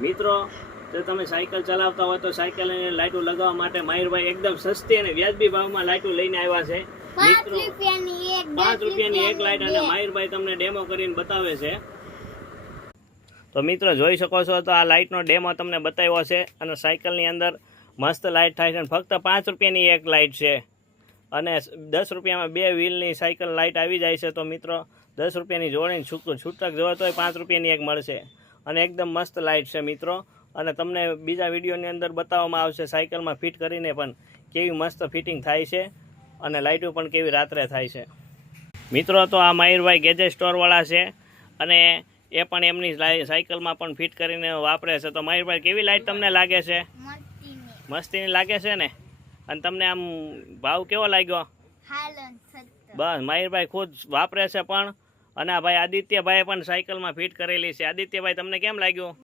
મિત્રો જો તમે સાયકલ ચલાવતા હોય તો સાયકલ અને લાઇટો લગાવવા માટે માહિરભાઈ એકદમ સસ્તી અને વ્યાજબી ભાવમાં લાઇટો લઈને આવ્યા છે. મિત્રો 5 રૂપિયાની એક લાઇટ અને માહિરભાઈ તમને ડેમો કરીને બતાવે છે. તો મિત્રો જોઈ શકો છો તો આ લાઇટનો ડેમો તમને બતાવ્યો છે અને સાયકલની અંદર મસ્ત લાઇટ થાય છે અને ફક્ત 5 રૂપિયાની એક લાઇટ છે અને 10 રૂપિયામાં 2 વ્હીલની સાયકલ લાઇટ આવી જાય છે. તો મિત્રો 10 રૂપિયાની જોડીને છૂટક જોવો તો 5 રૂપિયાની એક મળશે અને એકદમ મસ્ત લાઇટ છે મિત્રો. અને તમને બીજા વિડીયોની અંદર બતાવવામાં આવશે સાયકલમાં ફિટ કરીને પણ કેવી મસ્ત ફિટિંગ થાય છે અને લાઇટો પણ કેવી રાત્રે થાય છે. મિત્રો તો આ માહિરભાઈ ગેજેટ સ્ટોરવાળા છે અને એ પણ એમની સાયકલમાં પણ ફિટ કરીને વાપરે છે. તો માહિરભાઈ કેવી લાઇટ તમને લાગે છે? મસ્તીની લાગે છે ને? અને તમને આમ ભાવ કેવો લાગ્યો? બસ માહિરભાઈ ખુદ વાપરે છે પણ. અને આ ભાઈ આદિત્યભાઈએ પણ સાયકલમાં ફિટ કરેલી છે. આદિત્યભાઈ તમને કેમ લાગ્યું?